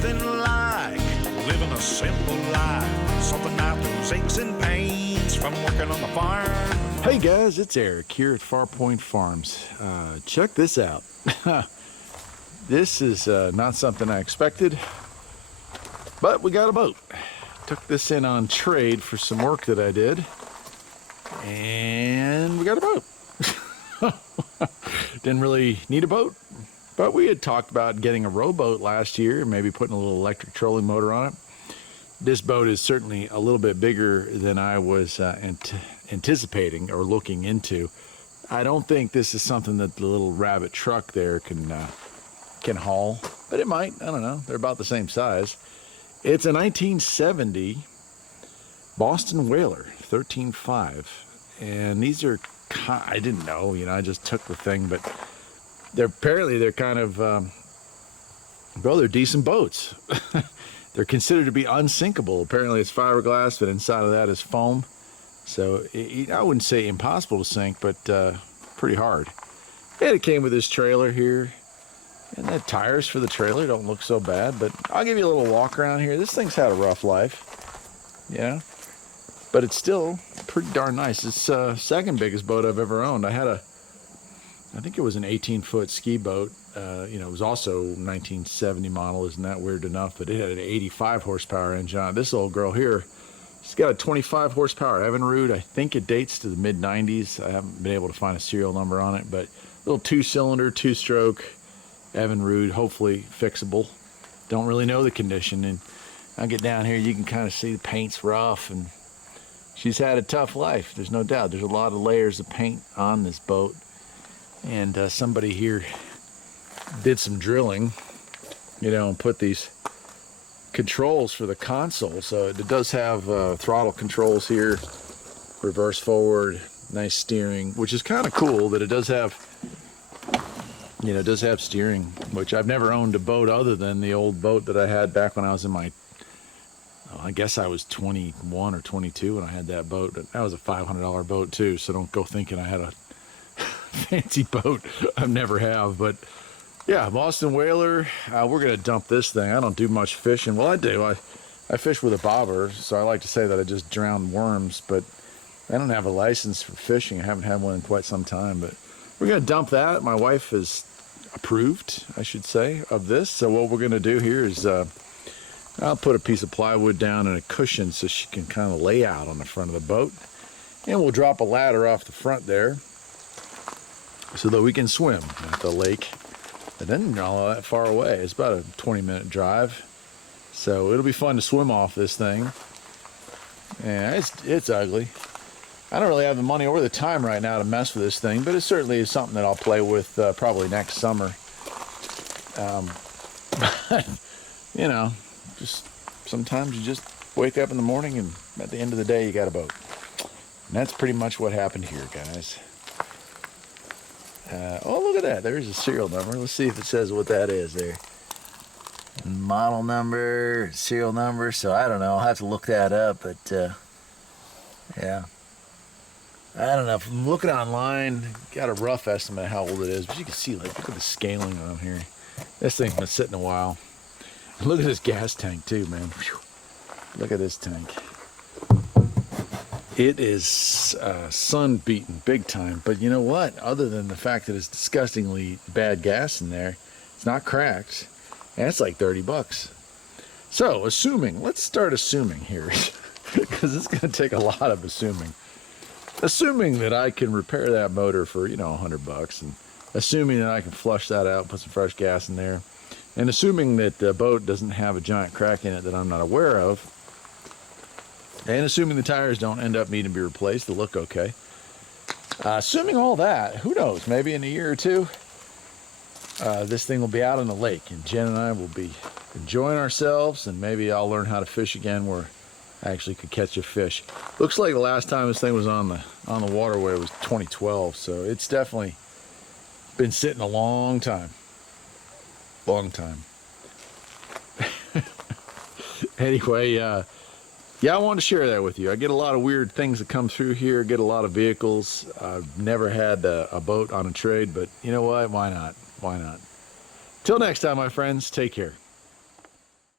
nothing like living a simple life. Something out those aches and pains from working on the farm. Hey guys, it's Eric here at Farpoint Farms. Check this out. This is not something I expected, but we got a boat. Took this in on trade for some work that I did, and we got a boat. Didn't really need a boat, but we had talked about getting a rowboat last year, maybe putting a little electric trolling motor on it. This boat is certainly a little bit bigger than I was anticipating or looking into. I don't think this is something that the little rabbit truck there can haul, but it might. I don't know. They're about the same size. It's a 1970 Boston Whaler 13.5, and these are, I didn't know, I just took the thing, but they're kind of, well, they're decent boats. They're considered to be unsinkable. Apparently it's fiberglass, but inside of that is foam. So I wouldn't say impossible to sink, but pretty hard. And it came with this trailer here. And the tires for the trailer don't look so bad, but I'll give you a little walk around here. This thing's had a rough life, but it's still pretty darn nice. It's the second biggest boat I've ever owned. I think it was an 18-foot ski boat. It was also 1970 model. Isn't that weird enough? But it had an 85 horsepower engine on it. This old girl here, she's got a 25 horsepower Evenrude. I think it dates to the mid-90s. I haven't been able to find a serial number on it, but little two-cylinder, two-stroke Evenrude, hopefully fixable. Don't really know the condition, and I'll get down here, you can kind of see the paint's rough, and she's had a tough life, there's no doubt. There's a lot of layers of paint on this boat, and somebody here did some drilling, and put these controls for the console. So it does have throttle controls here, reverse, forward, nice steering, which is kind of cool that it does have steering, which I've never owned a boat other than the old boat that I had back when I was in my, I guess I was 21 or 22 when I had that boat. That was a $500 boat too, so don't go thinking I had a fancy boat. I never have, but yeah, Boston Whaler. We're going to dump this thing. I don't do much fishing. Well, I do. I fish with a bobber, so I like to say that I just drown worms, but I don't have a license for fishing. I haven't had one in quite some time, but we're going to dump that. My wife has approved, I should say, of this. So what we're going to do here is I'll put a piece of plywood down and a cushion so she can kind of lay out on the front of the boat. And we'll drop a ladder off the front there so that we can swim at the lake. And then not all that far away. It's about a 20-minute drive. So it'll be fun to swim off this thing. Yeah, it's ugly. I don't really have the money or the time right now to mess with this thing, but it certainly is something that I'll play with probably next summer. Just sometimes you just wake up in the morning and at the end of the day you got a boat. And that's pretty much what happened here, guys. Oh, look at that. There's a serial number. Let's see if it says what that is there. Model number, serial number. So I don't know. I'll have to look that up, but yeah. I don't know, from looking online, got a rough estimate of how old it is, but you can see, look at the scaling on here. This thing's been sitting a while. Look at this gas tank too, man. Whew. Look at this tank. It is sun beaten big time, but you know what? Other than the fact that it's disgustingly bad gas in there, it's not cracked, and it's like $30. So, let's start assuming here, because it's going to take a lot of assuming. Assuming that I can repair that motor for, $100, and assuming that I can flush that out, put some fresh gas in there, and assuming that the boat doesn't have a giant crack in it that I'm not aware of, and assuming the tires don't end up needing to be replaced, they look okay. Assuming all that, who knows, maybe in a year or two, this thing will be out on the lake, and Jen and I will be enjoying ourselves, and maybe I'll learn how to fish again where I actually could catch a fish. Looks like the last time this thing was on the waterway was 2012, so it's definitely been sitting a long time. Anyway, yeah, I wanted to share that with you. I get a lot of weird things that come through here, get a lot of vehicles. I've never had a boat on a trade, but you know what? Why not? Till next time, my friends, take care.